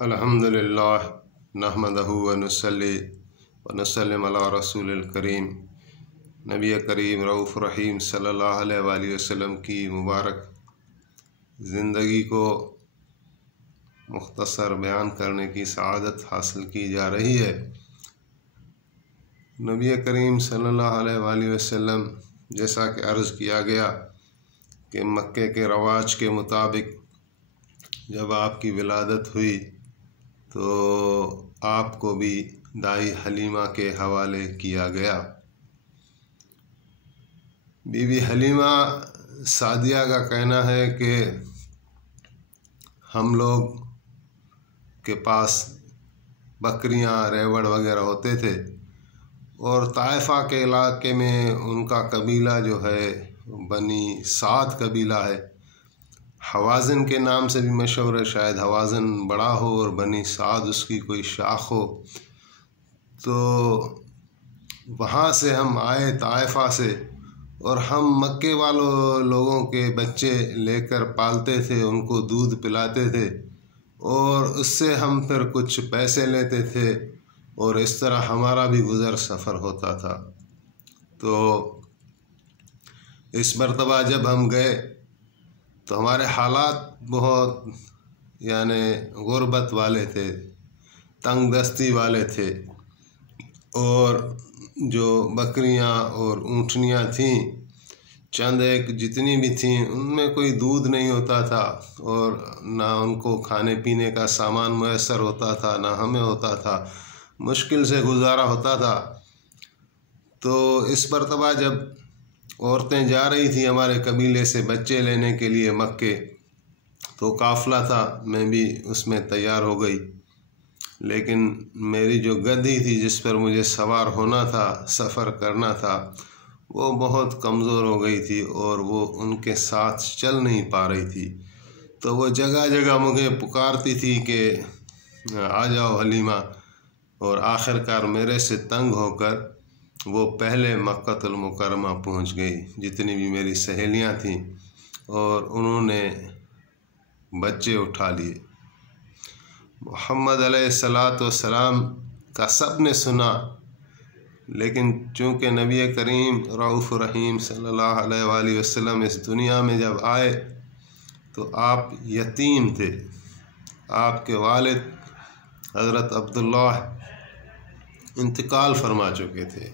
अल्हम्दुलिल्लाह नहमदहु व नुसल्ली व नुसल्लिम अला रसूलिल करीम। नबी करीम रऊफ़ रहीम सल्लल्लाहु अलैहि वसल्लम की मुबारक ज़िंदगी को मुख्तसर बयान करने की सआदत हासिल की जा रही है। नबी करीम सल्लल्लाहु अलैहि वसल्लम जैसा कि अर्ज़ किया गया कि मक्के के रवाज के मुताबिक जब आपकी विलादत हुई तो आपको भी दाई हलीमा के हवाले किया गया। बीबी हलीमा सादिया का कहना है कि हम लोग के पास बकरियां, रेवड़ वगैरह होते थे और ताइफा के इलाके में उनका कबीला जो है बनी साद कबीला है। हवाज़िन के नाम से भी मशहूर है, शायद हवाज़िन बड़ा हो और बनी साद उसकी कोई शाख हो। तो वहाँ से हम आए ताइफा से और हम मक्के वालों लोगों के बच्चे लेकर पालते थे, उनको दूध पिलाते थे और उससे हम फिर कुछ पैसे लेते थे और इस तरह हमारा भी गुज़र सफ़र होता था। तो इस मरतबा जब हम गए तो हमारे हालात बहुत गुर्बत वाले थे, तंग दस्ती वाले थे और जो बकरियां और ऊँटनियां थीं, चंद एक जितनी भी थीं, उनमें कोई दूध नहीं होता था और ना उनको खाने पीने का सामान मुयस्सर होता था, ना हमें होता था। मुश्किल से गुजारा होता था। तो इस मरतबा जब औरतें जा रही थी हमारे कबीले से बच्चे लेने के लिए मक्के, तो काफ़िला था, मैं भी उसमें तैयार हो गई। लेकिन मेरी जो गधी थी जिस पर मुझे सवार होना था, सफ़र करना था, वो बहुत कमज़ोर हो गई थी और वो उनके साथ चल नहीं पा रही थी। तो वो जगह जगह मुझे पुकारती थी कि आ जाओ हलीमा, और आखिरकार मेरे से तंग होकर वो पहले मक्कतुल मुकर्रमा पहुंच गई, जितनी भी मेरी सहेलियां थीं, और उन्होंने बच्चे उठा लिए। मुहम्मद अलैहिस्सलातु वस्सलाम का सब ने सुना, लेकिन चूँकि नबी करीम रऊफ़ रहीम सल्लल्लाहु अलैहि वसल्लम इस दुनिया में जब आए तो आप यतीम थे। आपके वालिद हज़रत अब्दुल्लाह इंतकाल फरमा चुके थे।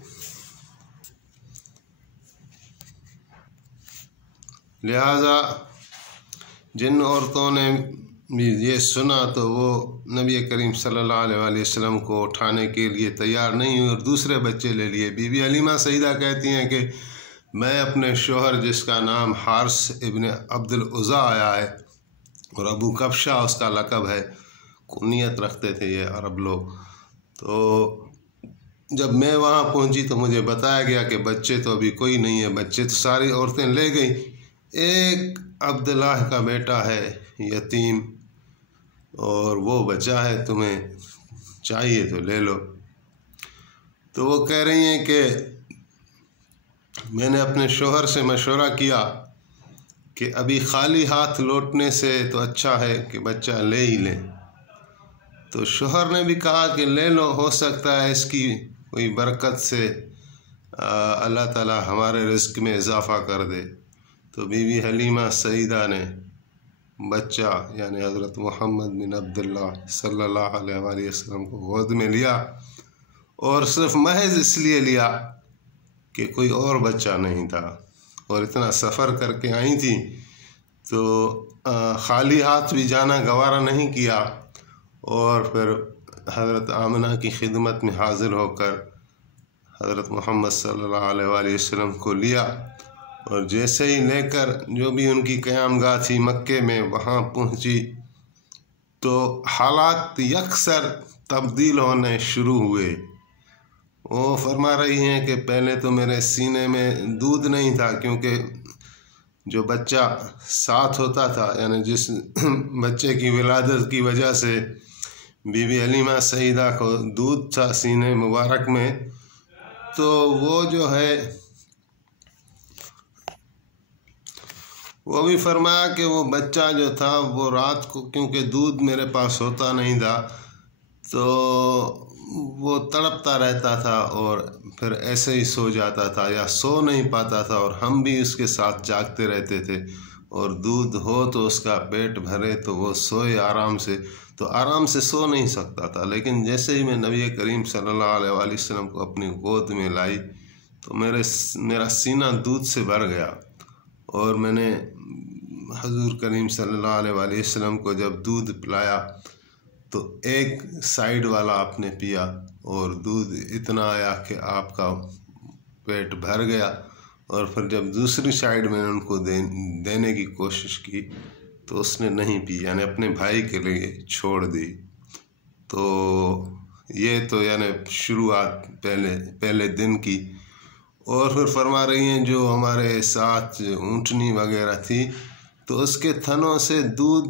लिहाजा जिन औरतों ने भी ये सुना तो वो नबी करीम सल्लल्लाहु अलैहि वसल्लम को उठाने के लिए तैयार नहीं हुई और दूसरे बच्चे ले लिए। बीबी हलीमा सईदा कहती हैं कि मैं अपने शोहर, जिसका नाम हारिस इब्न अब्दुल उज़्ज़ा आया है और अबू कब्शा उसका लक़ब है, कुनियत रखते थे ये अरब लोग, तो जब मैं वहाँ पहुँची तो मुझे बताया गया कि बच्चे तो अभी कोई नहीं है, बच्चे तो सारी औरतें ले गई, एक अब्दुल्लाह का बेटा है यतीम और वो बचा है, तुम्हें चाहिए तो ले लो। तो वो कह रही हैं कि मैंने अपने शोहर से मशवरा किया कि अभी खाली हाथ लौटने से तो अच्छा है कि बच्चा ले ही लें। तो शोहर ने भी कहा कि ले लो, हो सकता है इसकी कोई बरकत से अल्लाह ताला हमारे रिज़्क़ में इजाफ़ा कर दे। तो बीबी हलीमा सईदा ने बच्चा यानी हज़रत मोहम्मद बिन अब्दुल्लाह सल्लल्लाहु अलैहि वसल्लम को गोद में लिया, और सिर्फ महज इसलिए लिया कि कोई और बच्चा नहीं था और इतना सफ़र करके आई थी तो खाली हाथ भी जाना गवारा नहीं किया। और फिर हज़रत आमना की खिदमत में हाज़िर होकर हज़रत मोहम्मद सल्लल्लाहु अलैहि वसल्लम को लिया, और जैसे ही लेकर जो भी उनकी क़यामगाह थी मक्के में वहाँ पहुँची तो हालात यकसर तब्दील होने शुरू हुए। वो फरमा रही हैं कि पहले तो मेरे सीने में दूध नहीं था, क्योंकि जो बच्चा साथ होता था, यानी जिस बच्चे की विलादत की वजह से बीबी हलीमा सईदा को दूध था सीने मुबारक में, तो वो जो है وہ بھی فرمایا کہ وہ بچہ جو تھا وہ رات کو کیونکہ دودھ میرے پاس ہوتا نہیں تھا تو وہ تڑپتا رہتا تھا اور پھر ایسے ہی سو جاتا تھا یا سو نہیں پاتا تھا، اور ہم بھی اس کے ساتھ جاگتے رہتے تھے، اور دودھ ہو تو اس کا پیٹ بھرے تو وہ سوئے آرام سے، تو آرام سے سو نہیں سکتا تھا۔ لیکن جیسے ہی میں نبی کریم صلی اللہ علیہ وآلہ وسلم کو اپنی گود میں لائی تو میرا سینہ دودھ سے بھر گیا، اور میں نے حضور کریم صلی اللہ علیہ وآلہ وسلم کو جب دودھ پلایا تو ایک سائیڈ والا آپ نے پیا اور دودھ اتنا آیا کہ آپ کا پیٹ بھر گیا، اور پھر جب دوسری سائیڈ میں نے ان کو دینے کی کوشش کی تو اس نے نہیں پی، یعنی اپنے بھائی کے لیے چھوڑ دی۔ تو یہ تو یعنی شروعات پہلے دن کی، اور پھر فرما رہی ہیں جو ہمارے ساتھ اونٹنی وغیرہ تھی تو اس کے تھنوں سے دودھ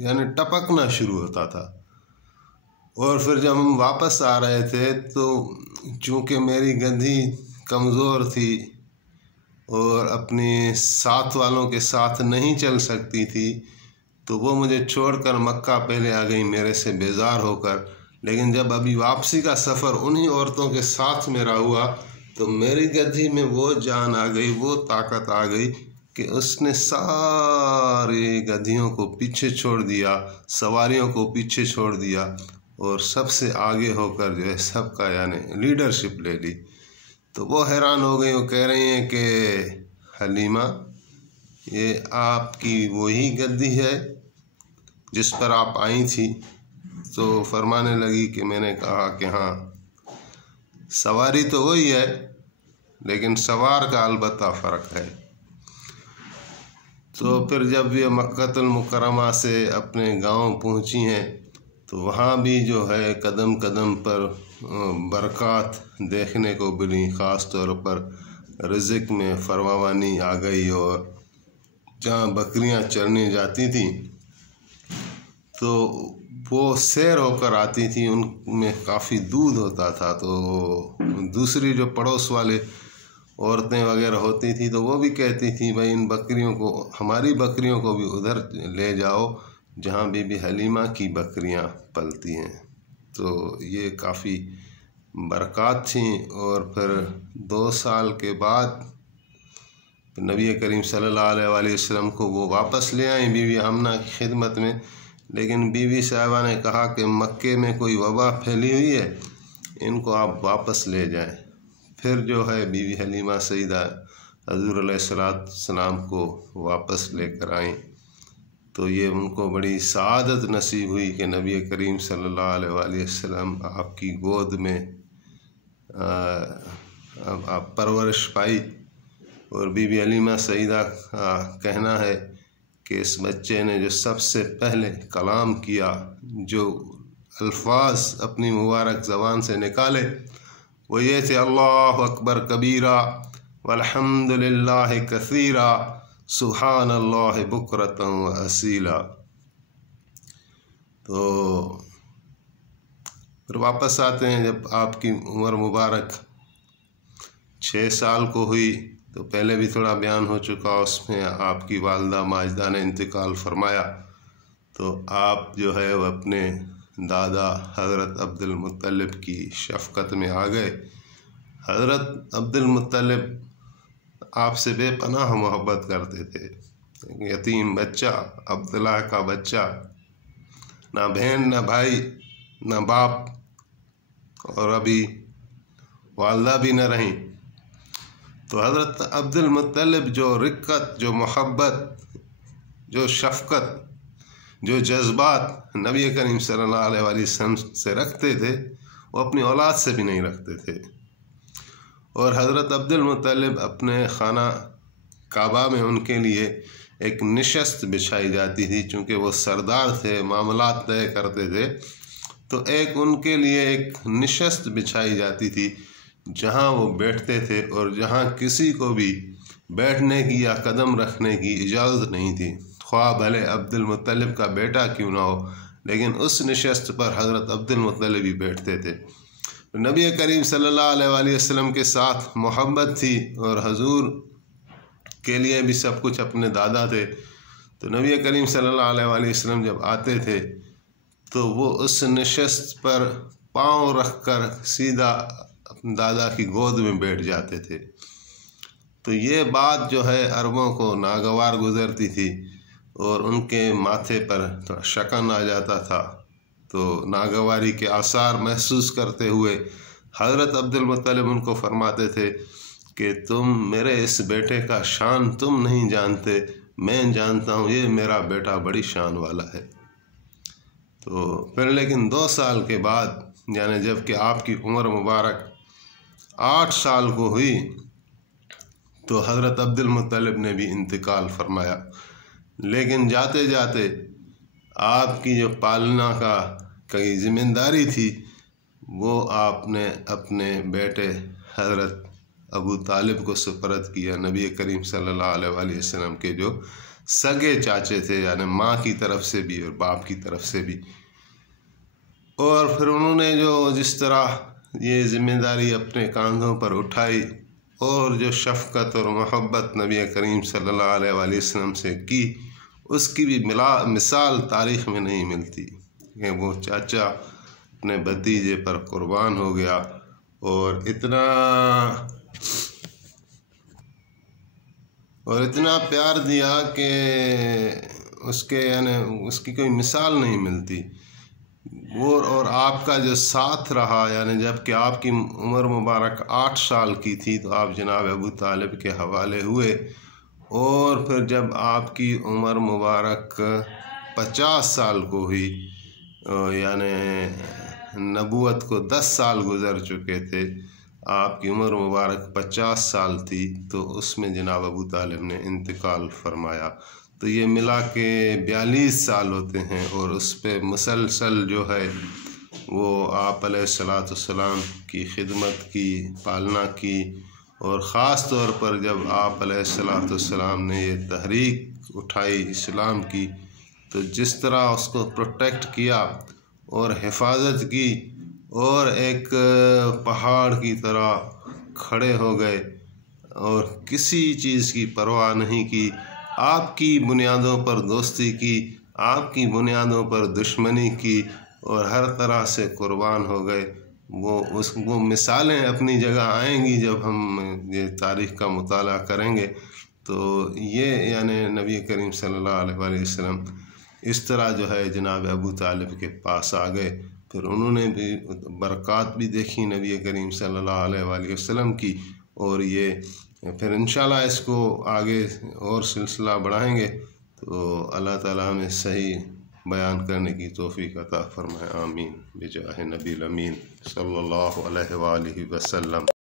یعنی ٹپکنا شروع ہوتا تھا، اور پھر جب ہم واپس آ رہے تھے تو چونکہ میری گدھی کمزور تھی اور اپنی ساتھ والوں کے ساتھ نہیں چل سکتی تھی تو وہ مجھے چھوڑ کر مکہ پہلے آ گئی میرے سے بیزار ہو کر، لیکن جب ابھی واپسی کا سفر انہی عورتوں کے ساتھ میرا ہوا تو میری گدھی میں وہ جان آ گئی، وہ طاقت آ گئی کہ اس نے ساری گدھیوں کو پیچھے چھوڑ دیا، سواریوں کو پیچھے چھوڑ دیا، اور سب سے آگے ہو کر جو ہے سب کا یعنی لیڈرشپ لے لی۔ تو وہ حیران ہو گئی، وہ کہہ رہی ہیں کہ حلیمہ یہ آپ کی وہی گدھی ہے جس پر آپ آئی تھی؟ تو فرمانے لگی کہ میں نے کہا کہ ہاں، سواری تو وہی ہے لیکن سوار کا البتہ فرق ہے۔ تو پھر جب یہ مکہ المکرمہ سے اپنے گاؤں پہنچی ہیں تو وہاں بھی جو ہے قدم قدم پر برکات دیکھنے کو ملی، خاص طور پر رزق میں فراوانی آ گئی، اور جہاں بکریاں چرنے جاتی تھیں تو وہ سیر ہو کر آتی تھیں، ان میں کافی دودھ ہوتا تھا، تو دوسری جو پڑوس والے عورتیں وغیرہ ہوتی تھیں تو وہ بھی کہتی تھیں بھائی ان بکریوں کو، ہماری بکریوں کو بھی ادھر لے جاؤ جہاں بی بی حلیمہ کی بکریاں پلتی ہیں۔ تو یہ کافی برکات تھیں، اور پھر 2 سال کے بعد نبی کریم صلی اللہ علیہ وآلہ وسلم کو وہ واپس لے آئیں بی بی آمنہ کی خدمت میں، لیکن بی بی صاحبہ نے کہا کہ مکے میں کوئی وبا پھیلی ہوئی ہے، ان کو آپ واپس لے جائیں۔ پھر جو ہے بی بی حلیمہ سیدہ حضور علیہ السلام کو واپس لے کر آئیں، تو یہ ان کو بڑی سعادت نصیب ہوئی کہ نبی کریم صلی اللہ علیہ وآلہ وسلم آپ کی گود میں آپ پرورش پائی۔ اور بی بی حلیمہ سیدہ کا کہنا ہے کہ اس بچے نے جو سب سے پہلے کلام کیا، جو الفاظ اپنی مبارک زبان سے نکالے وہ یہ تھے: اللہ اکبر کبیرہ والحمد للہ کثیرہ سبحان اللہ بکرۃ و اصیلا۔ تو پھر واپس آتے ہیں، جب آپ کی عمر مبارک 6 سال کو ہوئی تو پہلے بھی تھوڑا بیان ہو چکا، اس میں آپ کی والدہ ماجدہ نے انتقال فرمایا، تو آپ جو ہے وہ اپنے دادا حضرت عبد المطلب کی شفقت میں آ گئے۔ حضرت عبد المطلب آپ سے بے پناہ محبت کرتے تھے، یتیم بچہ، عبداللہ کا بچہ، نہ بہن نہ بھائی نہ باپ، اور ابھی والدہ بھی نہ رہیں، تو حضرت عبد المطلب جو رقت، جو محبت، جو شفقت، جو جذبات نبی کریم صلی اللہ علیہ وآلہ وسلم سے رکھتے تھے وہ اپنی اولاد سے بھی نہیں رکھتے تھے۔ اور حضرت عبد المطلب اپنے خانہ کعبہ میں ان کے لیے ایک نشست بچھائی جاتی تھی، چونکہ وہ سردار تھے، معاملات طے کرتے تھے، تو ان کے لیے ایک نشست بچھائی جاتی تھی جہاں وہ بیٹھتے تھے، اور جہاں کسی کو بھی بیٹھنے کی یا قدم رکھنے کی اجازت نہیں تھی، خواہ بھلے عبد المطلب کا بیٹا کیوں نہ ہو، لیکن اس نشست پر حضرت عبد المطلب ہی بیٹھتے تھے۔ نبی کریم صلی اللہ علیہ وآلہ وسلم کے ساتھ محبت تھی، اور حضور के लिए भी सब कुछ अपने दादा थे। तो नबी करीम सल्लल्लाहु अलैहि वसल्लम जब आते थे तो वो उस नशस्त पर पाँव रखकर सीधा अपने दादा की गोद में बैठ जाते थे। तो ये बात जो है अरबों को नागवार गुजरती थी और उनके माथे पर थोड़ा शकन आ जाता था। तो नागवारी के आसार महसूस करते हुए हज़रत अब्दुल मुत्तलिब उनको फरमाते थे कि तुम मेरे इस बेटे का शान तुम नहीं जानते, मैं जानता हूँ, ये मेरा बेटा बड़ी शान वाला है। तो फिर लेकिन 2 साल के बाद, यानी जब कि आपकी उम्र मुबारक 8 साल को हुई, तो हज़रत अब्दुल मुत्तलिब ने भी इंतकाल फरमाया। लेकिन जाते जाते आपकी जो पालना का कई ज़िम्मेदारी थी वो आपने अपने बेटे हज़रत अबू तालिब को सुपर्द किया, नबी करीम सल्लल्लाहु अलैहि वसल्लम के जो सगे चाचे थे, यानी माँ की तरफ से भी और बाप की तरफ से भी। और फिर उन्होंने जो जिस तरह ये ज़िम्मेदारी अपने कांधों पर उठाई और जो शफ़क़त और मोहब्बत नबी करीम सल्लल्लाहु अलैहि वसल्लम से की, उसकी भी मिसाल तारीख़ में नहीं मिलती कि वो चाचा अपने भतीजे पर कुर्बान हो गया और इतना प्यार दिया कि उसके यानी उसकी कोई मिसाल नहीं मिलती। वो और आपका जो साथ रहा, यानी जब कि आपकी उम्र मुबारक 8 साल की थी तो आप जनाब अबू तालिब के हवाले हुए, और फिर जब आपकी उम्र मुबारक 50 साल को हुई, यानी नबूवत को 10 साल गुज़र चुके थे, आपकी उम्र मुबारक 50 साल थी, तो उसमें जनाब अबू तालिब ने इंतकाल फरमाया। तो ये मिला के 42 साल होते हैं। और उस पे मुसलसल जो है वो आप अलैहिस्सलाम की खिदमत की, पालना की, और ख़ास तौर पर जब आप अलैहिस्सलाम ने ये तहरीक उठाई इस्लाम की, तो जिस तरह उसको प्रोटेक्ट किया और हिफाजत की और एक पहाड़ की तरह खड़े हो गए और किसी चीज़ की परवाह नहीं की, आपकी बुनियादों पर दोस्ती की, आपकी बुनियादों पर दुश्मनी की और हर तरह से कुर्बान हो गए। वो मिसालें अपनी जगह आएंगी जब हम ये तारीख़ का मुताला करेंगे। तो ये यानी नबी करीम सल्लल्लाहु अलैहि वसल्लम इस तरह जो है जनाब अबू तालिब के पास आ गए। फिर उन्होंने भी बरक़ात भी देखी नबी करीम सल्लल्लाहु अलैहि वसल्लम की, और ये फिर इंशाल्लाह इसको आगे और सिलसिला बढ़ाएंगे। तो अल्लाह ताला हमें सही बयान करने की तौफ़ीक़ अता फ़रमाए। आमीन बिजाह नबील अमीन सल्लल्लाहु अलैहि वसल्लम।